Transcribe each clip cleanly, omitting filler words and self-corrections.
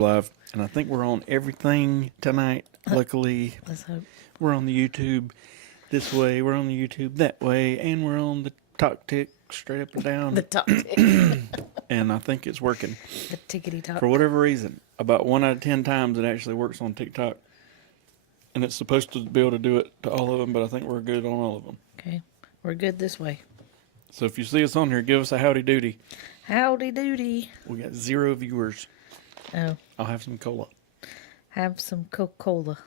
live, and I think we're on everything tonight. Luckily, Let's hope. we're on the YouTube this way, we're on the YouTube that way, and we're on the Talk Tick straight up and down. The top tick. And I think it's working. The tickety top. For whatever reason, about 1 out of 10 times it actually works on TikTok. And it's supposed to be able to do it to all of them, but I think we're good on all of them. Okay. We're good this way. So if you see us on here, give us a howdy doody. Howdy doody. We got 0 viewers. Oh. I'll have some cola. Have some Coca-Cola.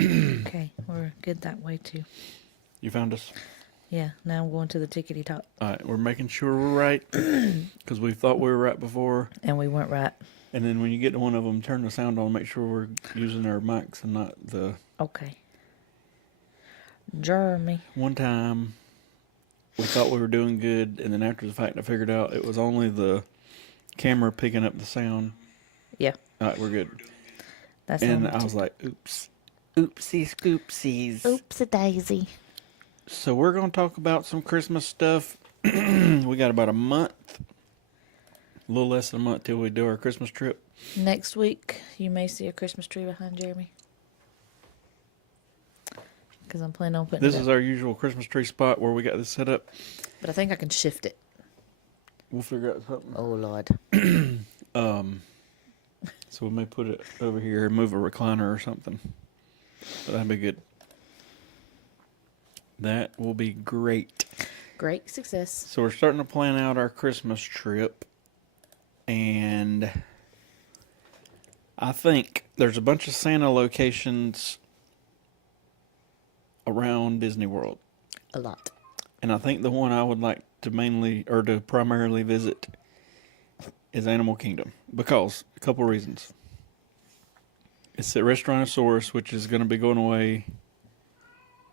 Okay. We're good that way too. You found us? Yeah. Now I'm going to the tickety top. All right, we're making sure we're right because we thought we were right before. And we weren't right. And then when you get to one of them, turn the sound on. Make sure we're using our mics and not the... Okay. Jeremy. One time, we thought we were doing good, and then after the fact, I figured out it was only the camera picking up the sound. Yeah. All right, we're good. That's And I was like, oops. Oopsie scoopsies. Oopsie daisy. So we're going to talk about some Christmas stuff. We got about a month, a little less than a month till we do our Christmas trip. Next week, you may see a Christmas tree behind Jeremy. Because I'm planning on putting This it is up. our usual Christmas tree spot where we got this set up. But I think I can shift it. We'll figure out something. Oh, Lord. So we may put it over here and move a recliner or something. But that'd be good. That will be great. Great success. So we're starting to plan out our Christmas trip. And I think there's a bunch of Santa locations around Disney World. A lot. And I think the one I would like to mainly or to primarily visit is Animal Kingdom. Because a couple reasons. It's at Restaurantosaurus, which is going to be going away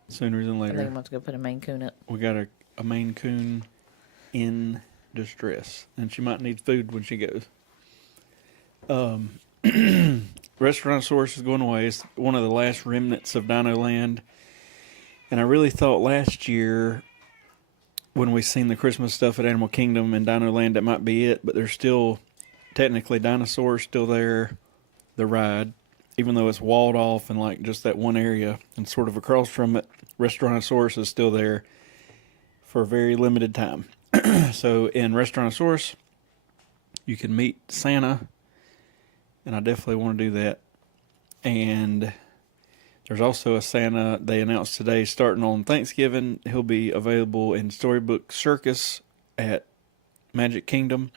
sooner than I think later. I'm about to go put a Maine Coon up. We got a Maine Coon in distress, and she might need food when she goes. Restaurantosaurus is going away. It's one of the last remnants of Dino Land. And I really thought last year when we seen the Christmas stuff at Animal Kingdom and Dino Land, that might be it. But there's still technically dinosaurs still there, the ride, even though it's walled off and like just that one area. And sort of across from it, Restaurantosaurus is still there for a very limited time. So in Restaurantosaurus, you can meet Santa, and I definitely want to do that. And there's also a Santa they announced today starting on Thanksgiving. He'll be available in Storybook Circus at Magic Kingdom.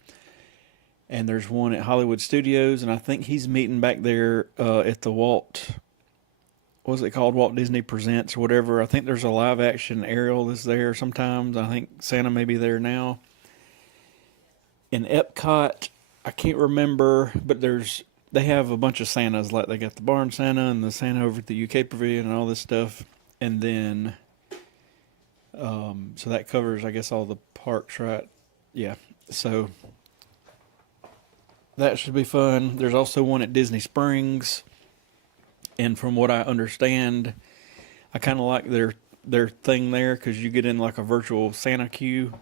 And there's one at Hollywood Studios, and I think he's meeting back there at the what was it called? Walt Disney Presents or whatever. I think there's a live action Ariel that's there sometimes. I think Santa may be there now. In Epcot, I can't remember, but they have a bunch of Santas. Like they got the Barn Santa and the Santa over at the UK Pavilion and all this stuff. And then, so that covers, I guess, all the parks, right? Yeah. So that should be fun. There's also one at Disney Springs. And from what I understand, I kind of like their thing there because you get in like a virtual Santa queue.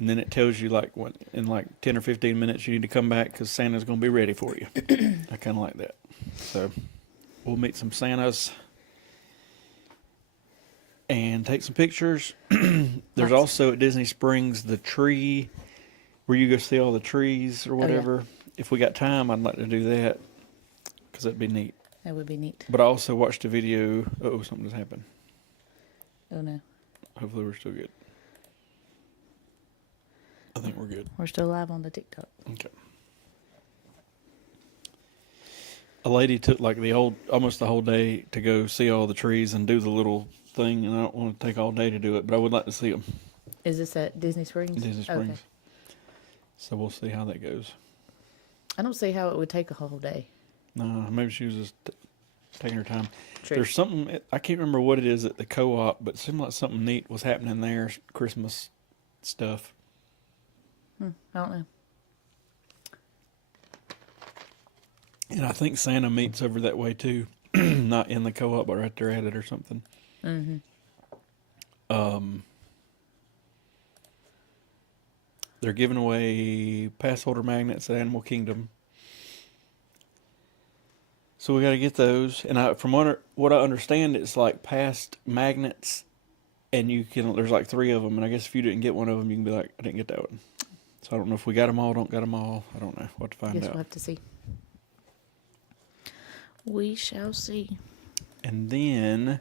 And then it tells you like what in like 10 or 15 minutes you need to come back because Santa's going to be ready for you. I kind of like that. So we'll meet some Santas and take some pictures. There's also at Disney Springs the tree where you go see all the trees or whatever. Oh, yeah. If we got time, I'd like to do that because that'd be neat. That would be neat. But I also watched a video. Uh-oh, something just happened. Oh, no. Hopefully we're still good. I think we're good. We're still live on the TikTok. Okay. A lady took like almost the whole day to go see all the trees and do the little thing, and I don't want to take all day to do it, but I would like to see them. Is this at Disney Springs? Disney Springs. Okay. So we'll see how that goes. I don't see how it would take a whole day. No, maybe she was just taking her time. True. There's something, I can't remember what it is at the co-op, but it seemed like something neat was happening there, Christmas stuff. I don't know. And I think Santa meets over that way too. Not in the co-op, but right there at it or something. Mm-hmm. they're giving away pass holder magnets at Animal Kingdom. So we got to get those. And from what I understand, it's like past magnets, and there's like 3 of them. And I guess if you didn't get one of them, you can be like, I didn't get that one. So I don't know if we got them all, don't got them all. I don't know. We'll have to find Guess out. we'll have to see. We shall see. And then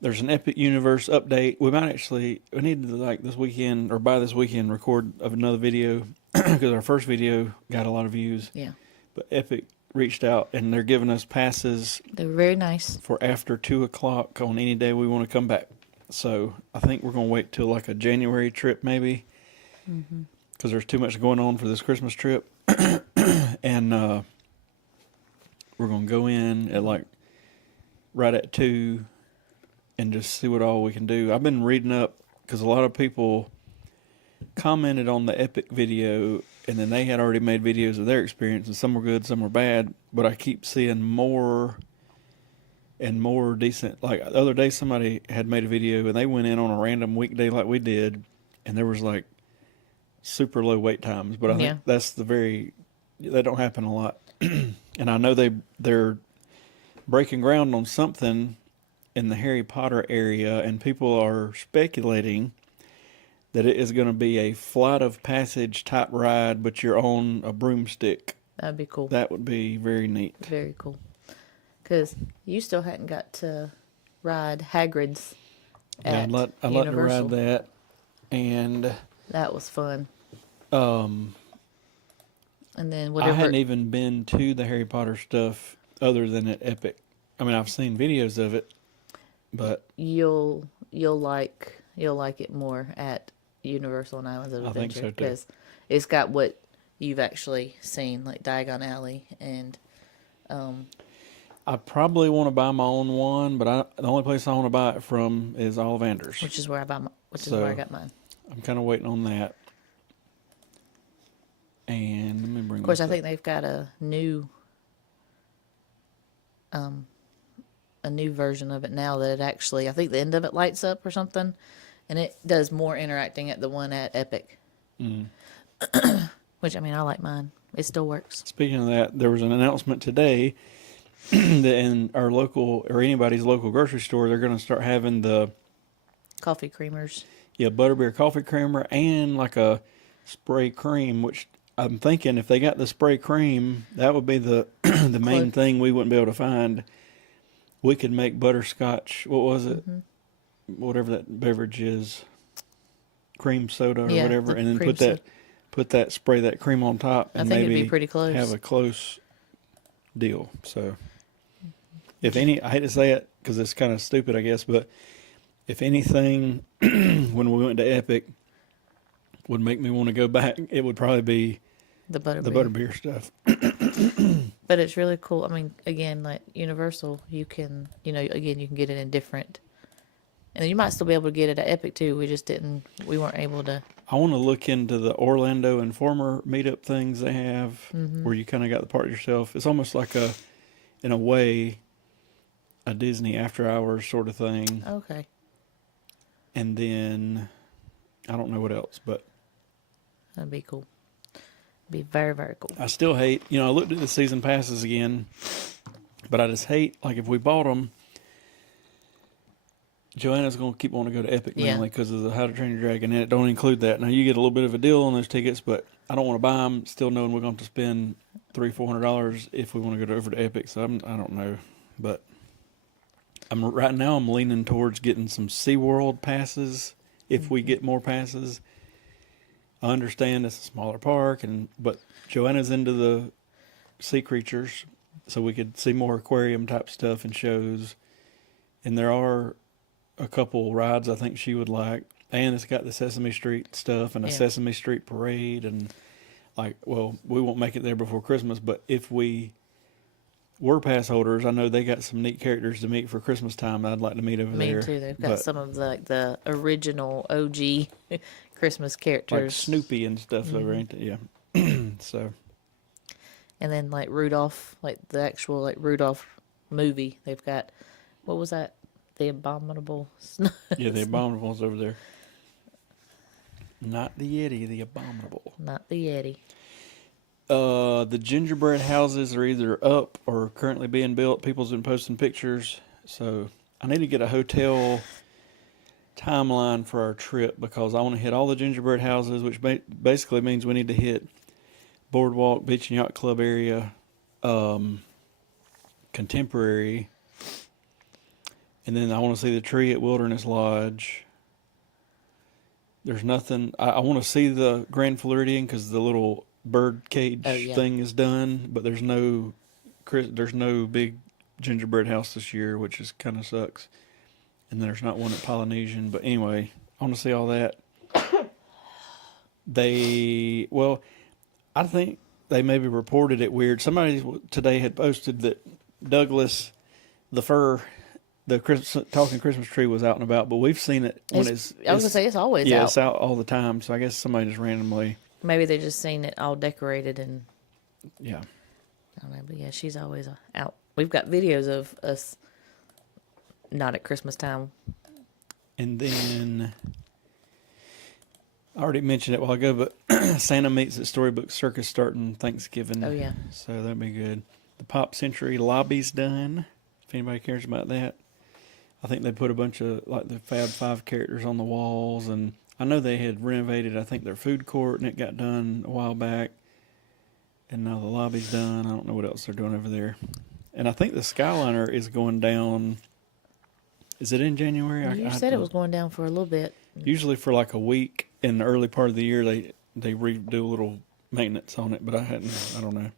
there's an Epic Universe update. We need to, like, this weekend, or by this weekend, record another video, because our first video got a lot of views. Yeah. But Epic reached out, and they're giving us passes They're very nice. for after 2 o'clock on any day we want to come back. So I think we're going to wait till like a January trip maybe, because there's too much going on for this Christmas trip. And we're going to go in at like right at 2 and just see what all we can do. I've been reading up, because a lot of people commented on the Epic video, and then they had already made videos of their experience, and some were good, some were bad, but I keep seeing more and more decent. Like the other day, somebody had made a video, and they went in on a random weekday like we did, and there was like super low wait times, but I think that's that don't happen a lot. And I know they're breaking ground on something in the Harry Potter area, and people are speculating that it is going to be a flight of passage type ride, but you're on a broomstick. That'd be cool. That would be very neat. Very cool. Because you still hadn't got to ride Hagrid's at I'd let her Universal. ride that, and That was fun. And then I whatever. hadn't even been to the Harry Potter stuff other than at Epic. I mean, I've seen videos of it, but You'll like it more at Universal and Islands of I think Adventure, so, too. because it's got what you've actually seen, like Diagon Alley, and I probably want to buy my own one. But the only place I want to buy it from is Ollivanders. which is where I got mine. I'm kind of waiting on that. And let me bring. Of course, this I up. think they've got a new version of it now that it actually, I think the end of it lights up or something, and it does more interacting at the one at Epic. Which, I mean, I like mine. It still works. Speaking of that, there was an announcement today that in our local, or anybody's local grocery store, they're going to start having the Coffee creamers. butterbeer coffee creamer and like a spray cream, which I'm thinking if they got the spray cream, that would be the the main thing we wouldn't be able to find. We could make butterscotch. What was it? Whatever that beverage is, cream soda or whatever, and then spray that cream on top, and I think maybe it'd be pretty close. have a close deal. So, if any, I hate to say it because it's kind of stupid, I guess, but if anything, when we went to Epic, would make me want to go back, it would probably be The butterbeer. the butterbeer stuff. But it's really cool. I mean, again, like Universal, you can get it in different. And you might still be able to get it at Epic too. We weren't able to. I want to look into the Orlando Informer meetup things they have, where you kind of got the part yourself. It's almost like in a way, a Disney after hours sort of thing. Okay. And then, I don't know what else, but That'd be cool. Be very, very cool. I still hate, I looked at the season passes again, but I just hate, like, if we bought them, Joanna's going to keep wanting to go to Epic mainly because of the How to Train Your Dragon, and it don't include that. Now, you get a little bit of a deal on those tickets, but I don't want to buy them, still knowing we're going to have to spend $300-$400 if we want to go over to Epic, so I don't know. But right now I'm leaning towards getting some SeaWorld passes if we get more passes. I understand it's a smaller park, but Joanna's into the sea creatures, so we could see more aquarium type stuff and shows. And there are a couple rides I think she would like, and it's got the Sesame Street stuff and a Sesame Street parade, and we won't make it there before Christmas, but if we were pass holders, I know they got some neat characters to meet for Christmas time I'd like to meet over there. Me too. They've got some of the original OG Christmas characters. Like Snoopy and stuff over, ain't they? Yeah. So. And then like Rudolph, like the actual like Rudolph movie. They've got, what was that? The Abominable Yeah, the Abominables over there. Not the Yeti, the Abominable. Not the Yeti. The gingerbread houses are either up or currently being built. People's been posting pictures. So I need to get a hotel timeline for our trip because I want to hit all the gingerbread houses, which basically means we need to hit Boardwalk, Beach and Yacht Club area, Contemporary, and then I want to see the tree at Wilderness Lodge. There's nothing. I want to see the Grand Floridian because the little bird cage thing is done, but there's no big gingerbread house this year, which is kind of sucks. And there's not one at Polynesian. But anyway, I want to see all that. I think they maybe reported it weird. Somebody today had posted that Douglas, the talking Christmas tree was out and about, but we've seen it when I was going to say it's always out. Yeah, it's out all the time. So I guess somebody just randomly. Maybe they just seen it all decorated and. Yeah. I don't know, but yeah, she's always out. We've got videos of us not at Christmas time. And then I already mentioned it a while ago, but Santa Meets at Storybook Circus starting Thanksgiving. Oh, yeah. So that'll be good. The Pop Century lobby's done, if anybody cares about that. I think they put a bunch of, like, the Fab 5 characters on the walls, and I know they had renovated, I think, their food court, and it got done a while back. And now the lobby's done. I don't know what else they're doing over there. And I think the Skyliner is going down. Is it in January? You said it was going down for a little bit. Usually for like a week in the early part of the year, they redo a little maintenance on it, but I don't know.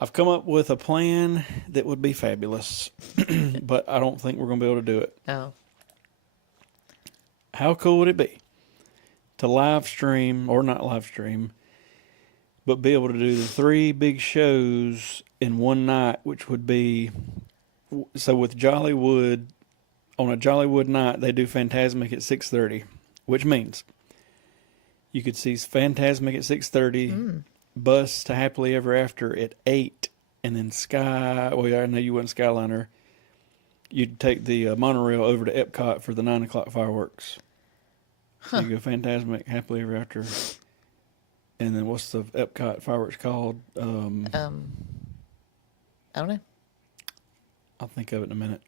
I've come up with a plan that would be fabulous, but I don't think we're going to be able to do it. Oh. How cool would it be to live stream, or not live stream, but be able to do the 3 big shows in one night, which would be, so with Jollywood, on a Jollywood night, they do Fantasmic at 6:30, which means you could see Fantasmic at 6:30, Bus to Happily Ever After at 8, and then I know you went Skyliner. You'd take the monorail over to EPCOT for the 9 o'clock fireworks. So you go Fantasmic, Happily Ever After. And then what's the EPCOT fireworks called? I don't know. I'll think of it in a minute.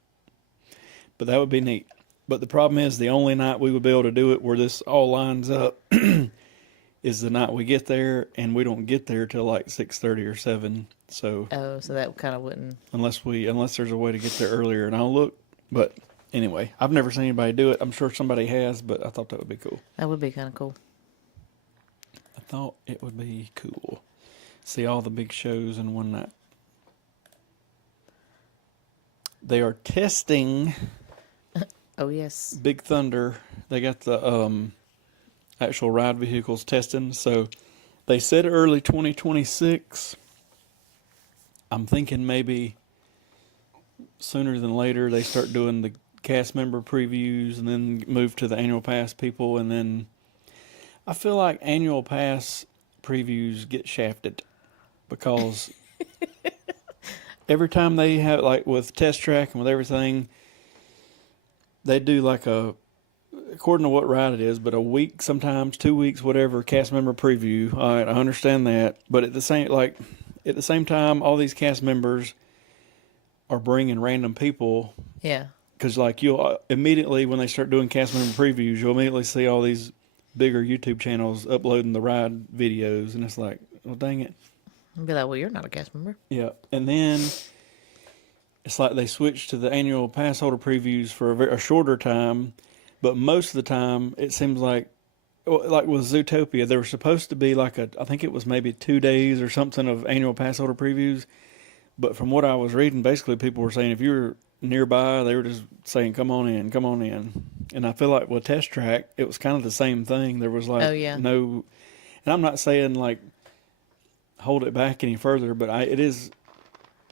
But that would be neat. But the problem is the only night we would be able to do it where this all lines up is the night we get there, and we don't get there till like 6:30 or 7. So so that kind of wouldn't. Unless there's a way to get there earlier, and I'll look. But anyway, I've never seen anybody do it. I'm sure somebody has, but I thought that would be cool. That would be kind of cool. I thought it would be cool. See all the big shows in one night. They are testing. Oh, yes. Big Thunder. They got the actual ride vehicles testing. So they said early 2026. I'm thinking maybe sooner than later they start doing the cast member previews and then move to the annual pass people. And then I feel like annual pass previews get shafted because every time they have, like with Test Track and with everything, they do like according to what ride it is, but a week, sometimes 2 weeks, whatever, cast member preview. All right, I understand that. But at the same time, all these cast members are bringing random people. Yeah. Because like you'll immediately, when they start doing cast member previews, you'll immediately see all these bigger YouTube channels uploading the ride videos. And it's like, well, dang it. I'd be like, well, you're not a cast member. Yeah. And then it's like they switch to the annual pass holder previews for a shorter time. But most of the time, it seems like with Zootopia, there was supposed to be like I think it was maybe 2 days or something of annual pass holder previews. But from what I was reading, basically people were saying if you were nearby, they were just saying, come on in, come on in. And I feel like with Test Track, it was kind of the same thing. There was like no, and I'm not saying like hold it back any further, but it is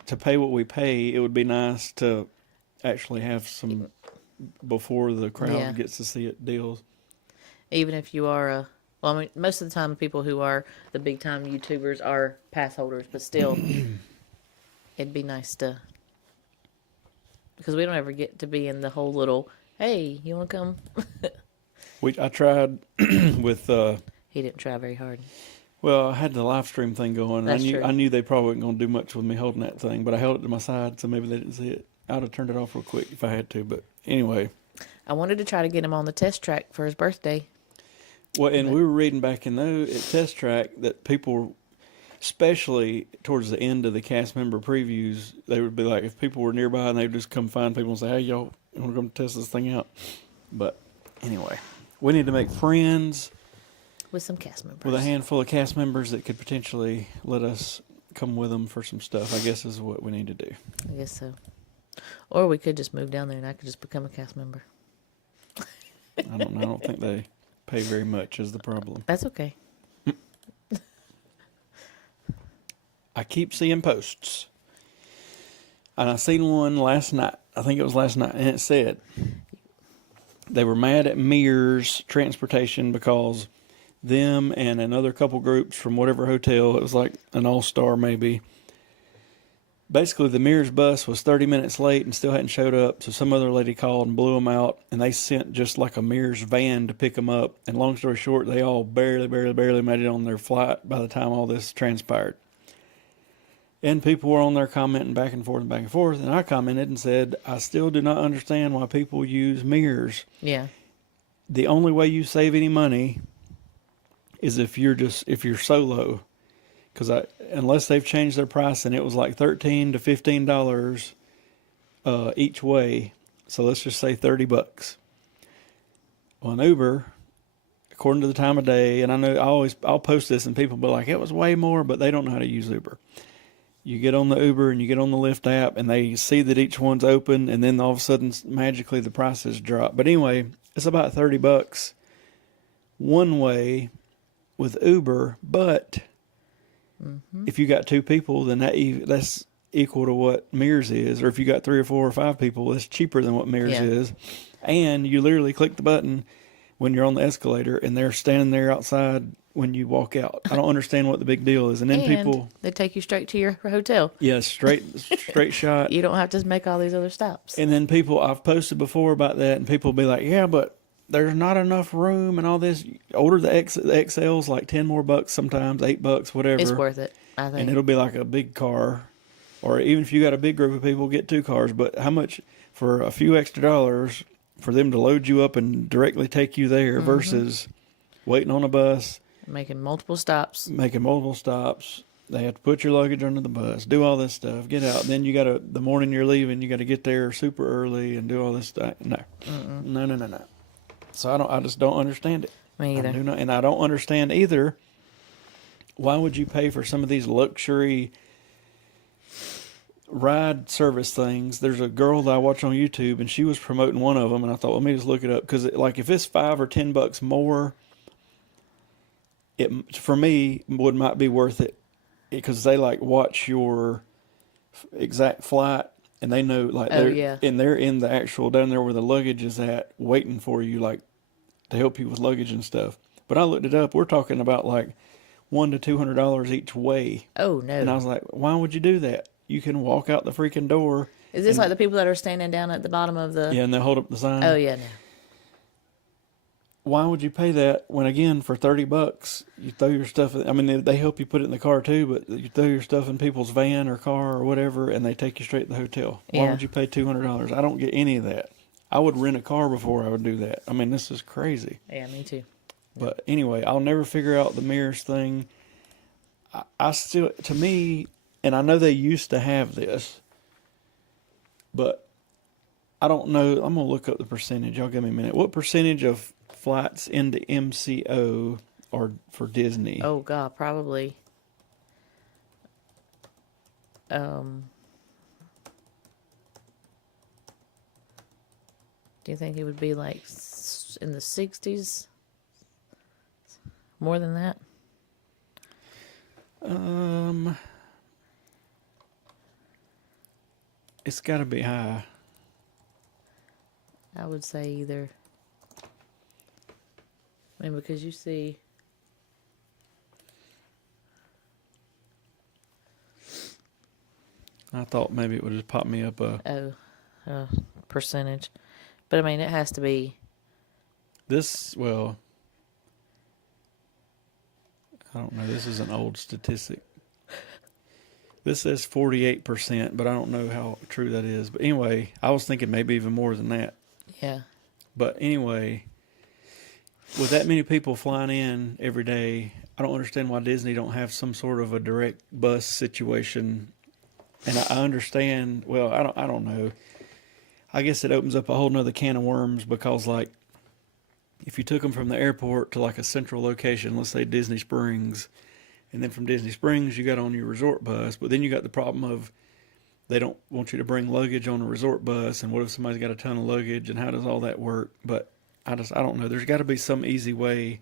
to pay what we pay. It would be nice to actually have some before the crowd gets to see it deals. Even if you are I mean, most of the time people who are the big time YouTubers are pass holders, but still, it'd be nice to, because we don't ever get to be in the whole little, hey, you want to come? I tried with He didn't try very hard. well, I had the live stream thing going. That's true. I knew they probably weren't going to do much with me holding that thing, but I held it to my side, so maybe they didn't see it. I'd have turned it off real quick if I had to, but anyway. I wanted to try to get him on the test track for his birthday. Well, and But- we were reading back in those at Test Track that people, especially towards the end of the cast member previews, they would be like, if people were nearby, and they would just come find people and say, "Hey, y'all, you want to come test this thing out?" But anyway, we need to make friends with some cast members. with a handful of cast members that could potentially let us come with them for some stuff. I guess is what we need to do. I guess so. Or we could just move down there and I could just become a cast member. I don't think they pay very much is the problem. That's okay. I keep seeing posts. And I seen one last night. I think it was last night. And it said they were mad at Mears Transportation because them and another couple groups from whatever hotel, it was like an all-star maybe. Basically, the Mears bus was 30 minutes late and still hadn't showed up. So some other lady called and blew them out. And they sent just like a Mears van to pick them up. And long story short, they all barely made it on their flight by the time all this transpired. And people were on there commenting back and forth. And I commented and said, I still do not understand why people use Mears. Yeah. The only way you save any money is if you're solo. Because unless they've changed their price, and it was like $13 to $15 each way. So let's just say $30. On Uber, according to the time of day, and I know I'll post this and people be like, it was way more, but they don't know how to use Uber. You get on the Uber and you get on the Lyft app and they see that each one's open, and then all of a sudden magically the prices drop. But anyway, it's about $30 one way with Uber, but if you got two people, then that's equal to what Mears is. Or if you got 3 or 4 or 5 people, that's cheaper than what Mears is. And you literally click the button when you're on the escalator, and they're standing there outside when you walk out. I don't understand what the big deal is. And then people, they take you straight to your hotel. yeah, straight shot. You don't have to make all these other stops. And then I've posted before about that, and people will be like, yeah, but there's not enough room and all this. Order the XL's like 10 more bucks sometimes, $8, whatever. It's worth it, I think. And it'll be like a big car. Or even if you got a big group of people, get 2 cars. But how much for a few extra dollars for them to load you up and directly take you there versus waiting on a bus? Making multiple stops. They have to put your luggage under the bus, do all this stuff, get out. Then you got to, the morning you're leaving, you got to get there super early and do all this stuff. No. So I just don't understand it. Me either. And I don't understand either. Why would you pay for some of these luxury ride service things? There's a girl that I watch on YouTube, and she was promoting one of them, and I thought, let me just look it up, because like if it's $5 or $10 more, it for me might be worth it, because they like watch your exact flight, and they know like they're in the actual down there where the luggage is at, waiting for you, like to help you with luggage and stuff. But I looked it up. We're talking about like $100 to $200 each way. Oh no! And I was like, why would you do that? You can walk out the freaking door. Is this like the people that are standing down at the bottom of the? Yeah, and they hold up the sign. Oh yeah, no. Why would you pay that when, again, for $30, you throw your stuff? I mean, they help you put it in the car too, but you throw your stuff in people's van or car or whatever, and they take you straight to the hotel. Why would you pay $200? I don't get any of that. I would rent a car before I would do that. I mean, this is crazy. Yeah, me too. But anyway, I'll never figure out the Mears thing. I still, to me, and I know they used to have this, but I don't know. I'm going to look up the percentage. Y'all give me a minute. What percentage of flights into MCO are for Disney? Oh God, probably. Do you think it would be like in the 60s? More than that? It's got to be high. I would say either. I mean, because you see, I thought maybe it would just pop me up a percentage, but I mean, it has to be Well, I don't know. This is an old statistic. This says 48%, but I don't know how true that is. But anyway, I was thinking maybe even more than that. Yeah. But anyway, with that many people flying in every day, I don't understand why Disney don't have some sort of a direct bus situation. And I understand. Well, I don't know. I guess it opens up a whole nother can of worms because, like, if you took them from the airport to like a central location, let's say Disney Springs, and then from Disney Springs you got on your resort bus, but then you got the problem of they don't want you to bring luggage on a resort bus, and what if somebody's got a ton of luggage, and how does all that work? But I don't know. There's got to be some easy way,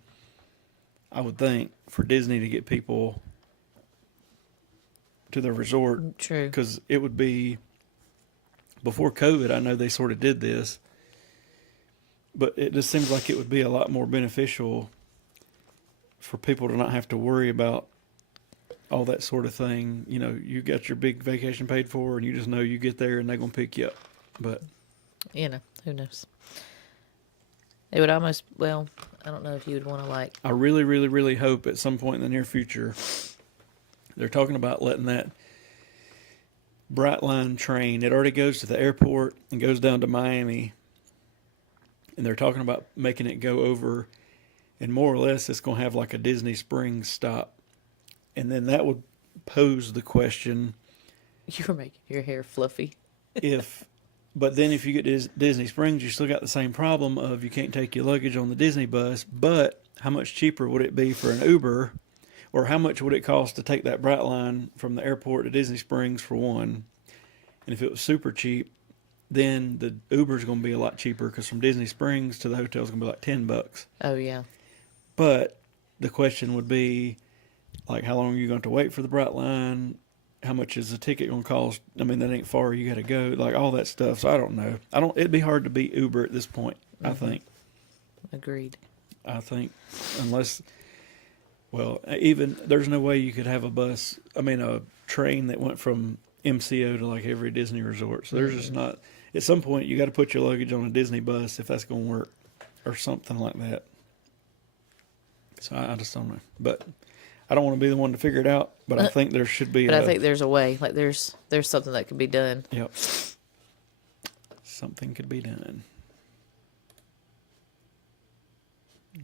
I would think, for Disney to get people to the resort. True. Because it would be, before COVID, I know they sort of did this, but it just seems like it would be a lot more beneficial for people to not have to worry about all that sort of thing. You know, you got your big vacation paid for, and you just know you get there and they're going to pick you up. But, You know, who knows? It would almost, well, I don't know if you would want to like, I really, really, really hope at some point in the near future, they're talking about letting that Brightline train, it already goes to the airport and goes down to Miami, and they're talking about making it go over, and more or less it's going to have like a Disney Springs stop. And then that would pose the question, you're making your hair fluffy. but then if you get to Disney Springs, you still got the same problem of you can't take your luggage on the Disney bus, but how much cheaper would it be for an Uber, or how much would it cost to take that Brightline from the airport to Disney Springs for one? And if it was super cheap, then the Uber's going to be a lot cheaper, because from Disney Springs to the hotel is going to be like $10. Oh, yeah. But the question would be, like, how long are you going to wait for the Brightline? How much is the ticket going to cost? I mean, that ain't far. You got to go, like all that stuff. So I don't know. It'd be hard to beat Uber at this point. I think. Agreed. I think, unless, well, even there's no way you could have a train that went from MCO to like every Disney resort. So there's just not. At some point, you got to put your luggage on a Disney bus if that's going to work, or something like that. So I just don't know. But I don't want to be the one to figure it out. But I think there should be. But I think there's a way. Like there's something that could be done. Yep. Something could be done.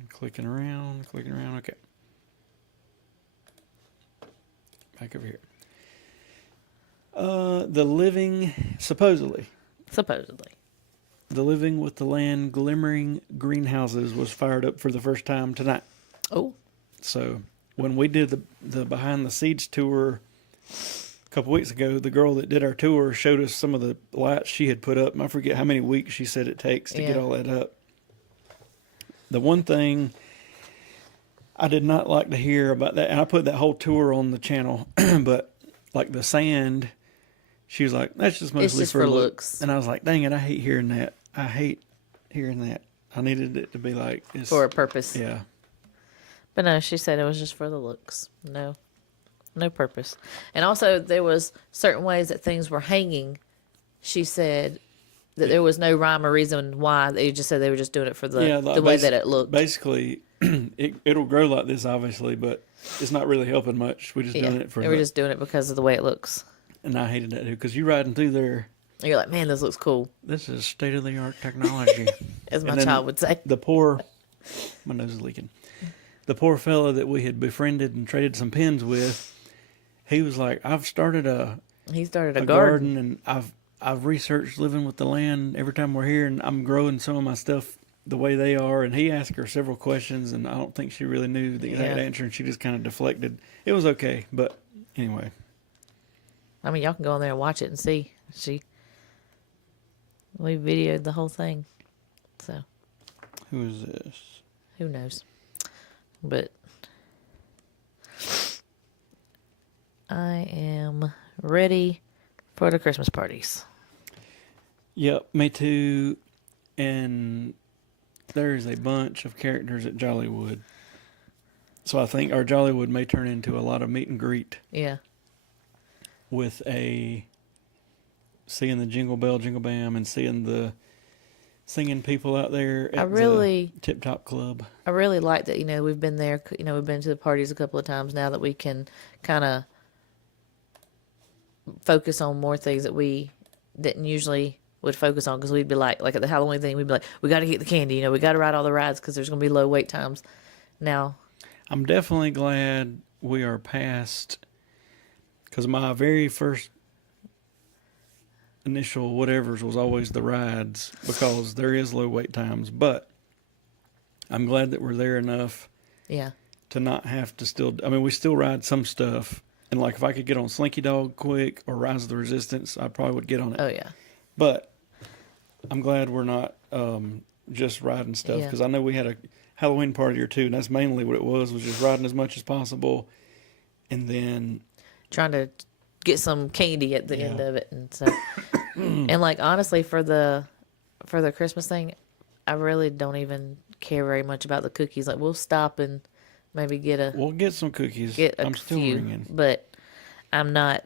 Clicking around. Okay. Back over here. Supposedly, the Living with the Land glimmering greenhouses was fired up for the first time tonight. Oh. So when we did the behind the scenes tour a couple weeks ago, the girl that did our tour showed us some of the lights she had put up. And I forget how many weeks she said it takes to get all that up. The one thing I did not like to hear about that, and I put that whole tour on the channel, but like the sand, she was like, that's just mostly just for looks. And I was like, dang it, I hate hearing that. I needed it to be like, For a purpose. Yeah. But no, she said it was just for the looks. No purpose. And also there was certain ways that things were hanging. She said that there was no rhyme or reason why. They just said they were just doing it for the way that it looked. Basically, it'll grow like this, obviously, but it's not really helping much. We're just doing it for. We're just doing it because of the way it looks. And I hated that too, because you're riding through there. And you're like, man, this looks cool. This is state of the art technology, as my child would say. My nose is leaking. The poor fella that we had befriended and traded some pins with, he was like, He started a garden, and I've researched living with the land every time we're here, and I'm growing some of my stuff the way they are. And he asked her several questions, and I don't think she really knew the exact answer, and she just kind of deflected. It was okay, but anyway. I mean, y'all can go on there and watch it and see. We videoed the whole thing. So. Who is this? Who knows? But I am ready for the Christmas parties. Yep, me too. And there's a bunch of characters at Jollywood. So I think our Jollywood may turn into a lot of meet and greet. Yeah. With seeing the Jingle Bell, Jingle Bam, and seeing the singing people out there I at really, the Tip Top Club. I really like that. We've been there. We've been to the parties a couple of times now that we can kind of focus on more things that we didn't usually would focus on because we'd be like at the Halloween thing, we'd be like, we got to get the candy. We got to ride all the rides because there's going to be low wait times. Now, I'm definitely glad we are past, because my very first initial whatevers was always the rides, because there is low wait times. But I'm glad that we're there enough yeah, to not have to still. I mean, we still ride some stuff, and like if I could get on Slinky Dog quick or Rise of the Resistance, I probably would get on it. oh yeah, But I'm glad we're not just riding stuff, because I know we had a Halloween party or two, and that's mainly what it was just riding as much as possible, and then trying to get some candy at the end of it and stuff. And like honestly, for the Christmas thing, I really don't even care very much about the cookies. Like we'll stop and maybe we'll get some cookies. I'm still few, ringing, but I'm not.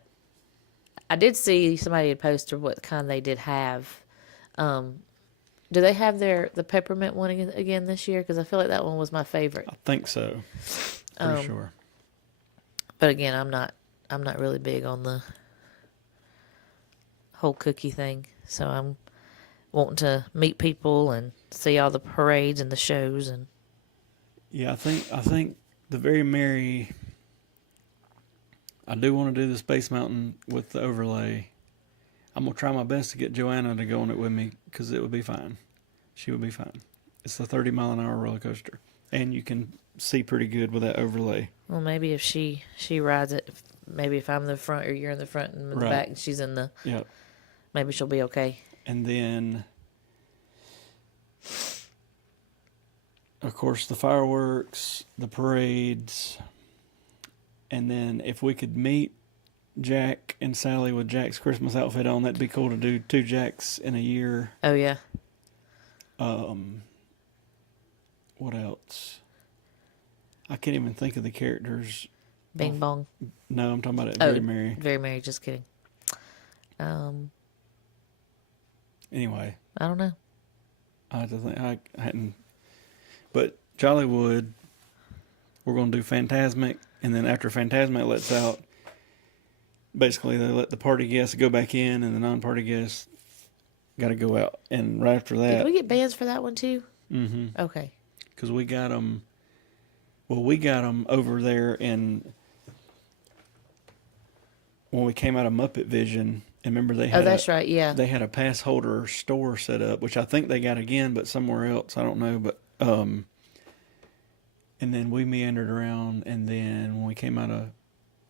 I did see somebody had posted what kind they did have. Do they have the peppermint one again this year? Because I feel like that one was my favorite. I think so. Pretty sure. But again, I'm not really big on the whole cookie thing. So I'm wanting to meet people and see all the parades and the shows and. Yeah, I think the Very Merry. I do want to do the Space Mountain with the overlay. I'm going to try my best to get Joanna to go on it with me, because it would be fine. She would be fine. It's the 30-mile-an-hour roller coaster, and you can see pretty good with that overlay. Well, maybe if she rides it, maybe if I'm in the front or you're in the front and in the back and she's in the... Yep. Maybe she'll be okay. And then, of course, the fireworks, the parades, and then if we could meet Jack and Sally with Jack's Christmas outfit on, that'd be cool to do 2 Jacks in a year. Oh, yeah. What else? I can't even think of the characters. Bing Bong. No, I'm talking about it. Very Merry. Very Merry, just kidding. Anyway. I don't know. I have to think. I hadn't. But Jollywood, we're going to do Phantasmic, and then after Phantasmic lets out, basically they let the party guests go back in, and the non-party guests got to go out. And right after that... Did we get bands for that one too? Mm-hmm. Okay. Because we got them... Well, we got them over there in... When we came out of Muppet Vision, and remember they had... Oh, that's right, yeah. They had a pass holder store set up, which I think they got again, but somewhere else. I don't know, but... and then we meandered around, and then when we came out of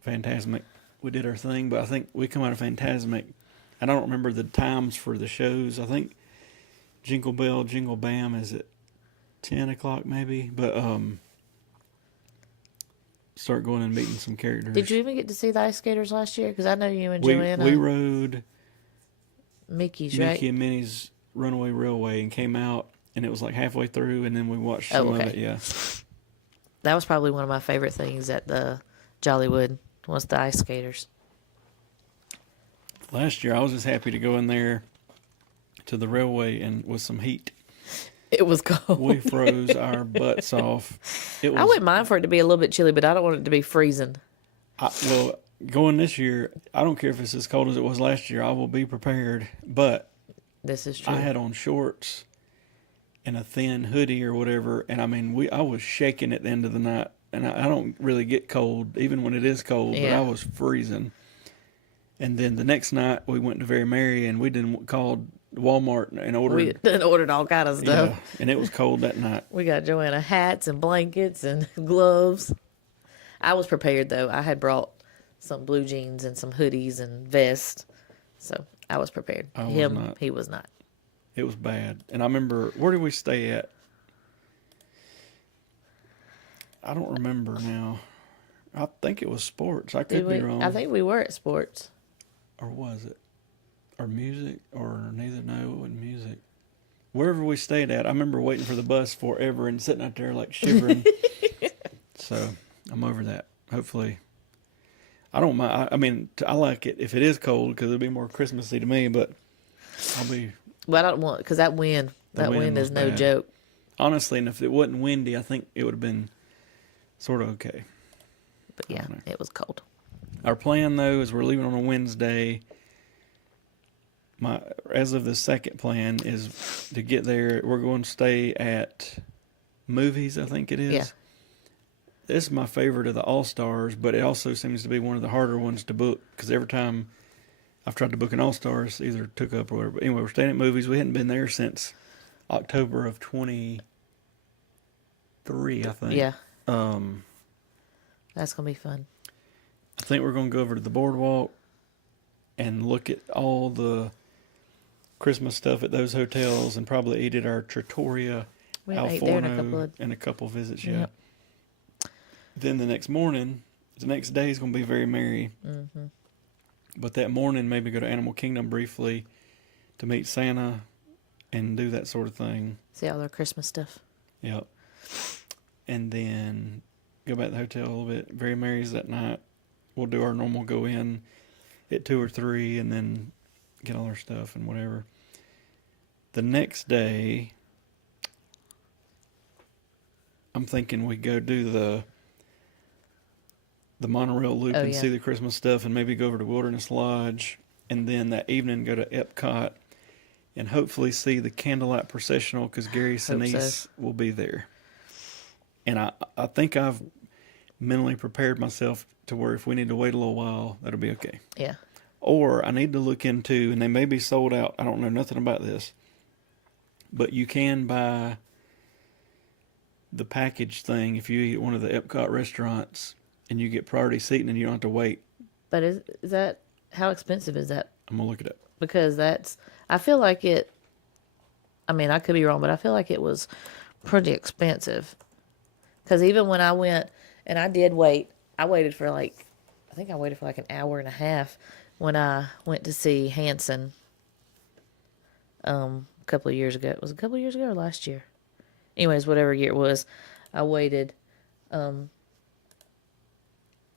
Phantasmic, we did our thing. But I think we come out of Phantasmic, I don't remember the times for the shows. I think Jingle Bell, Jingle Bam is at 10 o'clock maybe. But start going and meeting some characters. Did you even get to see the ice skaters last year? Because I know you and Joanna. We rode Mickey and Minnie's Runaway Railway and came out, and it was like halfway through, and then we watched some of it. Yeah. That was probably one of my favorite things at the Jollywood was the ice skaters. Last year, I was just happy to go in there to the railway and with some heat. It was cold. We froze our butts off. I wouldn't mind for it to be a little bit chilly, but I don't want it to be freezing. Well, going this year, I don't care if it's as cold as it was last year. I will be prepared. But this is true. I had on shorts and a thin hoodie or whatever, and I mean, I was shaking at the end of the night. And I don't really get cold, even when it is cold, but I was freezing. And then the next night, we went to Very Merry, and we called Walmart and ordered. We ordered all kind of stuff. Yeah, and it was cold that night. We got Joanna hats and blankets and gloves. I was prepared, though. I had brought some blue jeans and some hoodies and vest. So I was prepared. He was not. It was bad. And I remember, where did we stay at? I don't remember now. I think it was Sports. I could be wrong. I think we were at Sports. Or was it? Or Music? Or neither? No, it wasn't Music. Wherever we stayed at, I remember waiting for the bus forever and sitting out there like shivering. So I'm over that. Hopefully. I don't mind. I mean, I like it if it is cold because it'll be more Christmassy to me, but I'll be... Well, I don't want... Because that wind The That wind was is no bad. joke. Honestly, and if it wasn't windy, I think it would have been sort of okay. But yeah, it was cold. Our plan, though, is we're leaving on a Wednesday. As of the second plan, is to get there. We're going to stay at Movies, I think it is. Yeah. This is my favorite of the All-Stars, but it also seems to be one of the harder ones to book because every time I've tried to book an All-Stars, either took up or whatever. But anyway, we're staying at Movies. We hadn't been there since October of 23, I think. Yeah. That's going to be fun. I think we're going to go over to the boardwalk and look at all the Christmas stuff at those hotels and probably eat at our Trattoria We Al haven't ate there in a Forno couple of... and a couple visits yet. Yep. Then the next day is going to be very merry. Mm-hmm. But that morning, maybe go to Animal Kingdom briefly to meet Santa and do that sort of thing. See all their Christmas stuff. Yep. And then go back to the hotel a little bit. Very merry's that night. We'll do our normal go in at 2 or 3 and then get all our stuff and whatever. The next day, I'm thinking we go do the monorail loop and see the Christmas stuff and maybe go over to Wilderness Lodge. And then that evening go to EPCOT and hopefully see the candlelight processional because Gary Sinise will be there. And I think I've mentally prepared myself to where if we need to wait a little while, that'll be okay. Yeah. Or I need to look into, and they may be sold out. I don't know nothing about this. But you can buy the package thing if you eat at one of the EPCOT restaurants and you get priority seating and you don't have to wait. But is that, how expensive is that? I'm going to look it up. Because I feel like it, I mean, I could be wrong, but I feel like it was pretty expensive. Because even when I went, and I did wait, I waited for I think I waited for an hour and a half when I went to see Hanson a couple of years ago. Was it a couple of years ago or last year? Anyways, whatever year it was, I waited. And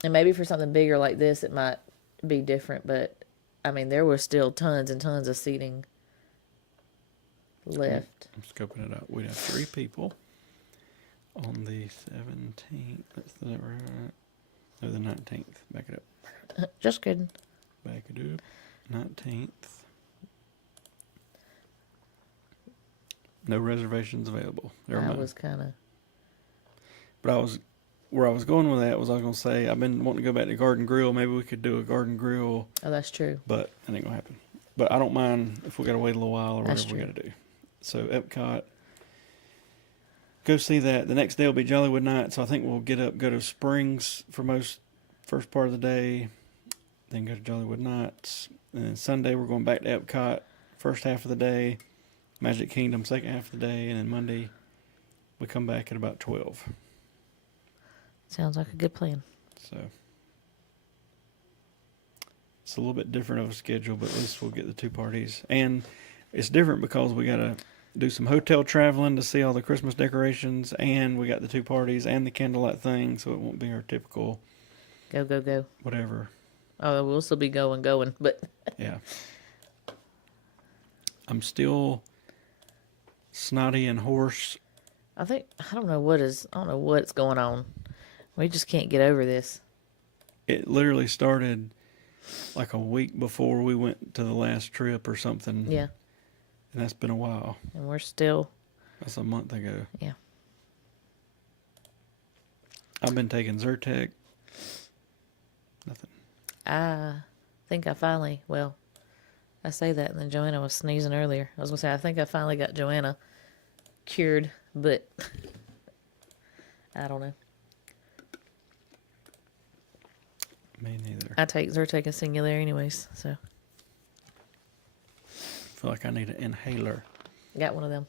maybe for something bigger like this, it might be different, but I mean, there were still tons and tons of seating left. I'm scoping it out. We'd have 3 people on the 17th. That's the right. No, the 19th. Back it up. Just kidding. Back it up. 19th. No reservations available. Never mind. I was kind of... But where I was going with that was I was going to say, I've been wanting to go back to Garden Grill. Maybe we could do a Garden Grill. Oh, that's true. But that ain't going to happen. But I don't mind if we got to wait a little while or That's whatever we true. got to do. So Epcot, go see that. The next day will be Jollywood night. So I think we'll get up, go to Springs for first part of the day, then go to Jollywood nights. And then Sunday we're going back to Epcot first half of the day, Magic Kingdom second half of the day, and then Monday we come back at about 12. Sounds like a good plan. So it's a little bit different of a schedule, but at least we'll get the 2 parties. And it's different because we got to do some hotel traveling to see all the Christmas decorations, and we got the 2 parties and the candlelight thing, so it won't be our typical Go, go, go. whatever. Oh, we'll still be going, but... Yeah. I'm still snotty and hoarse. I don't know what's going on. We just can't get over this. It literally started like a week before we went to the last trip or something. Yeah. And that's been a while. And we're still... That's a month ago. Yeah. I've been taking Zyrtec. Nothing. I think I finally... Well, I say that, and then Joanna was sneezing earlier. I was going to say, I think I finally got Joanna cured, but... I don't know. Me neither. I take Zyrtec and Singulair anyways, so... I feel like I need an inhaler. Got one of them.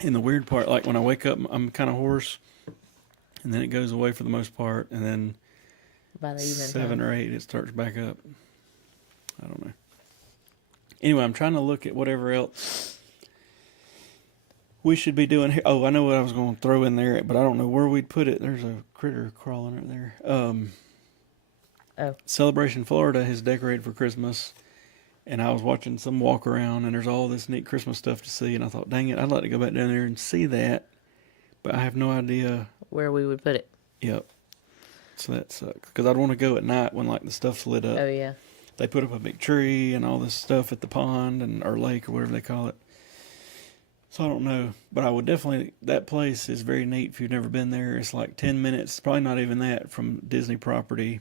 And the weird part, like when I wake up, I'm kind of hoarse, and then it goes away for the most part, and then By the evening 7 time. or 8, it starts back up. I don't know. Anyway, I'm trying to look at whatever else we should be doing here. Oh, I know what I was going to throw in there, but I don't know where we'd put it. There's a critter crawling right there. Oh. Celebration Florida has decorated for Christmas, And I was watching some walk around, and there's all this neat Christmas stuff to see. And I thought, dang it, I'd like to go back down there and see that, but I have no idea. Where we would put it. Yep. So that sucks because I'd want to go at night when like the stuff's lit up. Oh yeah. They put up a big tree and all this stuff at the pond and or lake or whatever they call it. So I don't know, but I would definitely. That place is very neat if you've never been there. It's like 10 minutes, probably not even that, from Disney property.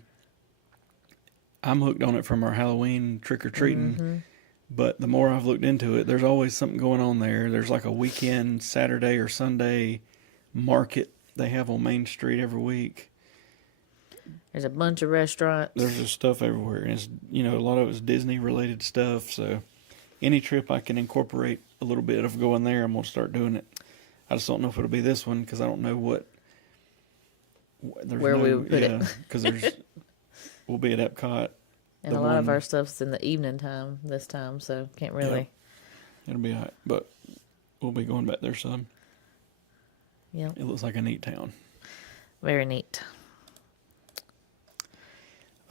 I'm hooked on it from our Halloween trick or treating. Mm-hmm. But the more I've looked into it, there's always something going on there. There's like a weekend Saturday or Sunday market they have on Main Street every week. There's a bunch of restaurants. There's just stuff everywhere. And it's, you know, a lot of it's Disney related stuff. So any trip I can incorporate a little bit of going there, I'm going to start doing it. I just don't know if it'll be this one because I don't know what. Where we would put it. Because we'll be at EPCOT. And a lot of our stuff's in the evening time this time, so can't really. Yeah, it'll be all right. But we'll be going back there some. Yeah. It looks like a neat town. Very neat.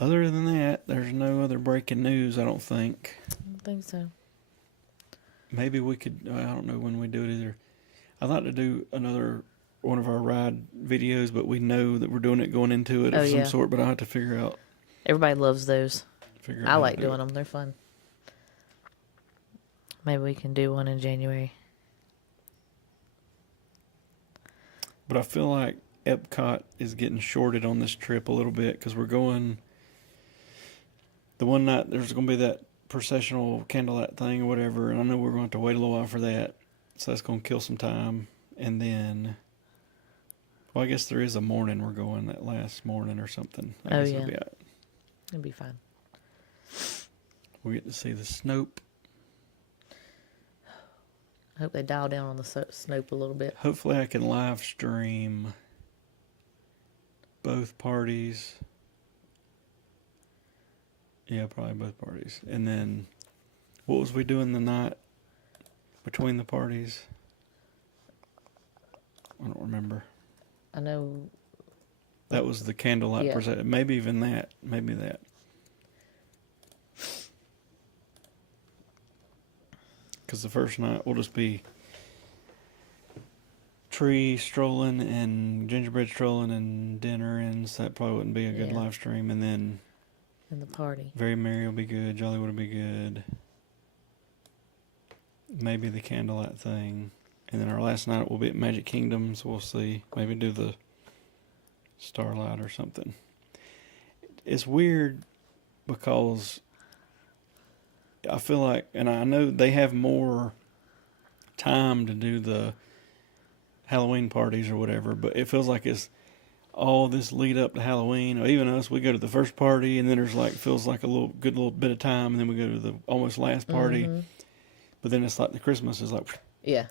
Other than that, there's no other breaking news, I don't think. I don't think so. Maybe we could, I don't know when we do it either. I'd like to do another one of our ride videos, but we know that we're doing it going into it of some sort, but I'll have to figure out. Everybody loves those. I like do doing them. They're fun. Maybe we can do one in January. But I feel like EPCOT is getting shorted on this trip a little bit because we're going. The one night there's going to be that processional candlelight thing or whatever, and I know we're going to have to wait a little while for that, so that's going to kill some time. And then, well, I guess there is a morning we're going, that last morning or something. I guess it'll be all right. It'll be fine. We get to see the Snope. I hope they dial down on the Snope a little bit. Hopefully I can live stream both parties. Yeah, probably both parties. And then, what was we doing the night between the parties? I don't remember. I know. That was the candlelight procession. Maybe even that. Maybe that. Because the first night will just be tree strolling and gingerbread strolling and dinner, and so that probably wouldn't be a good live stream. And then the party. Very Merry will be good. Jollywood will be good. Maybe the candlelight thing. And then our last night will be at Magic Kingdom, so we'll see. Maybe do the Starlight or something. It's weird because I feel like, and I know they have more time to do the Halloween parties or whatever, but it feels like it's all this lead up to Halloween. Or even us, we go to the first party, and then there's like, feels like a good little bit of time, and then we go to the almost last party. Mm-hmm. But then it's like the Christmas is like, yeah.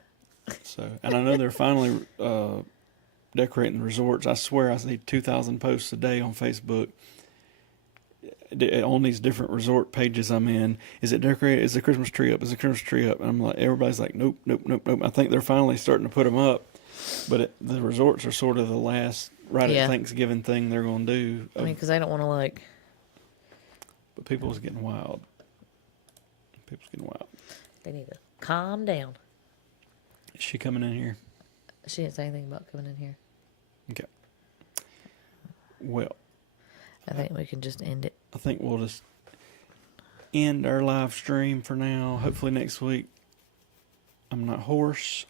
So, and I know they're finally decorating the resorts. I swear I see 2,000 posts a day on Facebook on these different resort pages I'm in. Is it decorated? Is the Christmas tree up? Is the Christmas tree up? And I'm like, everybody's like, nope, nope, nope, nope. I think they're finally starting to put them up, but the resorts are sort of the last at Thanksgiving thing they're going to do. I mean, because they don't want to like. But people's getting wild. They need to calm down. Is she coming in here? She didn't say anything about coming in here. Okay. Well, I think we can just end it. I think we'll just end our live stream for now. Hopefully next week I'm not hoarse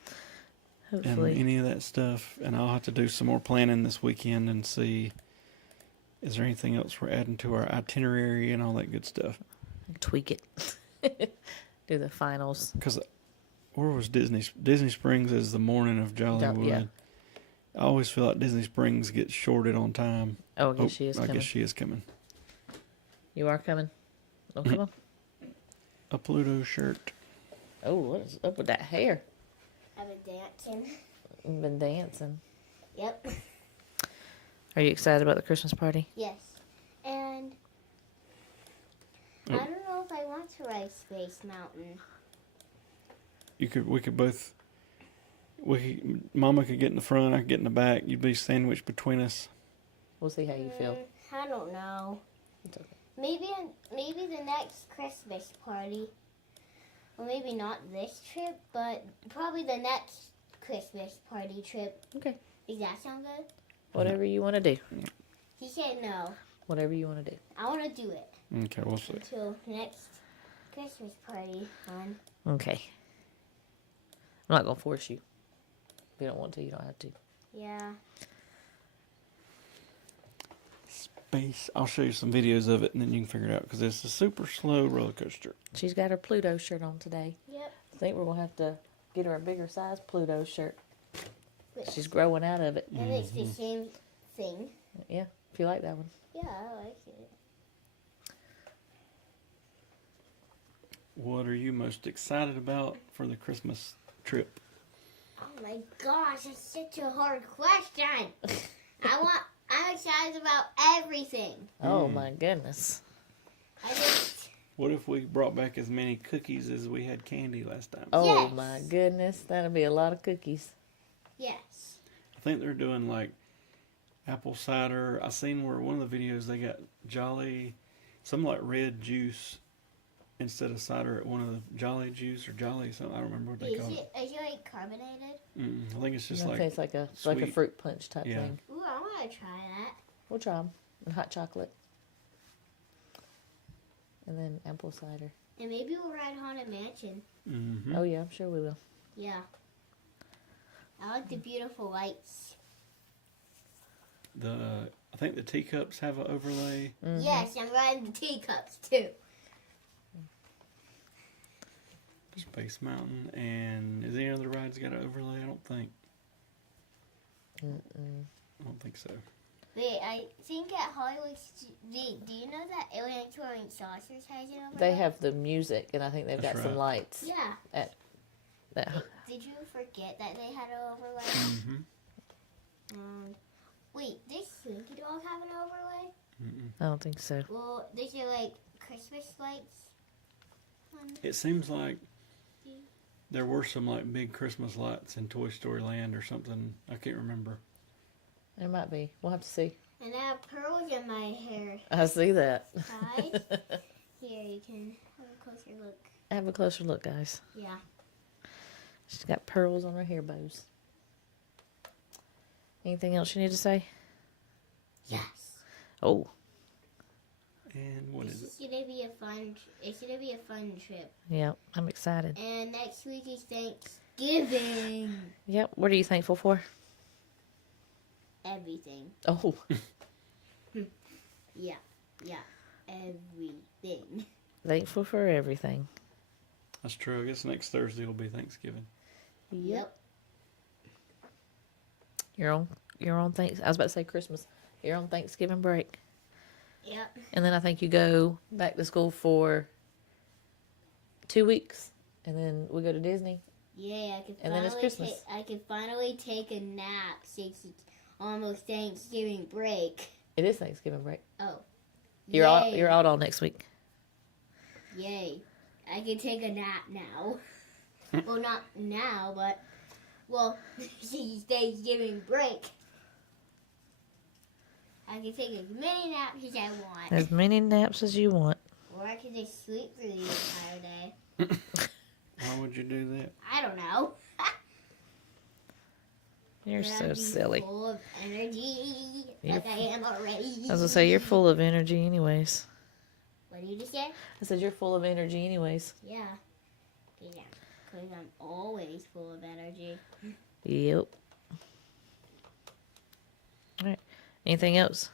and any of that stuff, and I'll have to do some more planning this weekend and see is there anything else we're adding to our itinerary and all that good stuff. Tweak it. Do the finals. Because where was Disney? Disney Springs is the morning of Jollywood. Yeah. I always feel like Disney Springs gets shorted on time. Oh, I guess she is coming. I guess she is coming. You are coming? Oh, come on. A Pluto shirt. Oh, what is up with that hair? I've been dancing. You've been dancing. Yep. Are you excited about the Christmas party? Yes. And I don't know if I want to ride Space Mountain. We could both. Mama could get in the front, I could get in the back. You'd be sandwiched between us. We'll see how you feel. I don't know. It's okay. maybe the next Christmas party. Well, maybe not this trip, but probably the next Christmas party trip. Okay. Does that sound good? Whatever you want to do. He said no. Whatever you want to do. I want to do it Okay, we'll see. until next Christmas party on. Okay. I'm not going to force you. If you don't want to, you don't have to. Yeah. Space. I'll show you some videos of it, and then you can figure it out, because it's a super slow roller coaster. She's got her Pluto shirt on today. Yep. I think we're going to have to get her a bigger size Pluto shirt. But- She's growing out of it. And it's the same thing. Yeah, if you like that one. Yeah, I like it. What are you most excited about for the Christmas trip? Oh my gosh, that's such a hard question. I'm excited about everything. Oh, my goodness. I just, What if we brought back as many cookies as we had candy last time? Oh, Yes. my goodness. That'll be a lot of cookies. yes. I think they're doing like apple cider. I seen where one of the videos they got Jolly, some like red juice instead of cider at one of the Jolly juice or Jolly something. I don't remember what they call it. Is it like carbonated? I think it's just I like think it's like a sweet. fruit punch type Yeah. thing. Ooh, I want to try that. We'll try them. And hot chocolate. And then apple cider. And maybe we'll ride Haunted Mansion. Mm-hmm. Oh, yeah, I'm sure we will. Yeah. I like the beautiful lights. I think the teacups have an overlay. Mhm. Yes, I'm riding the teacups too. Space Mountain, and is any other rides got an overlay? I don't think. I don't think so. Wait, I think at Hollywood, do you know that Alien Touring Saucers has an overlay? They have the music, and I think they've That's got some right. lights. Yeah. That, Did you forget that they had an overlay? Mm-hmm. Wait, does Slinky Dog have an overlay? I don't think so. Well, these are like Christmas lights. It seems like there were some like big Christmas lights in Toy Story Land or something. I can't remember. There might be. We'll have to see. And I have pearls in my hair. I see that. Hi. Here, you can have a closer look. Have a closer look, guys. Yeah. She's got pearls on her hair bows. Anything else you need to say? Yes. Oh, And what is it? It's gonna be a fun. It's gonna be a fun trip. yeah. I'm excited. And next week is Thanksgiving. Yep. What are you thankful for? Everything. Oh, Yeah. Everything. thankful for everything. That's true. I guess next Thursday will be Thanksgiving. Yep. You're on thanks. I was about to say Christmas. You're on Thanksgiving break, Yep. and then I think you go back to school for 2 weeks, and then we go to Disney. Yeah, I can And then it's finally Christmas. I can finally take a nap since it's almost Thanksgiving break. It is Thanksgiving break. Oh. You're out all next week. Yay. I can take a nap now. Well, not now, but since Thanksgiving break. I can take as many naps as I want. As many naps as you want. Or I can just sleep for the entire day. Why would you do that? I don't know. You're But I'd so be silly. Full of energy, like I am already. I was gonna say you're full of energy, anyways. What did you just say? I said you're full of energy, anyways. Yeah. Yeah. Because I'm always full of energy. Yep. All right. Anything else?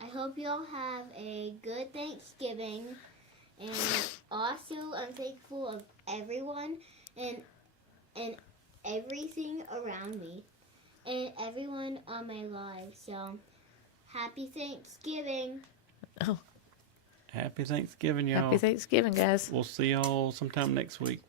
I hope you all have a good Thanksgiving. And also, I'm thankful of everyone and everything around me. And everyone on my life. So, happy Thanksgiving. Oh, Happy Thanksgiving, y'all. happy Thanksgiving, guys. We'll see y'all sometime next week.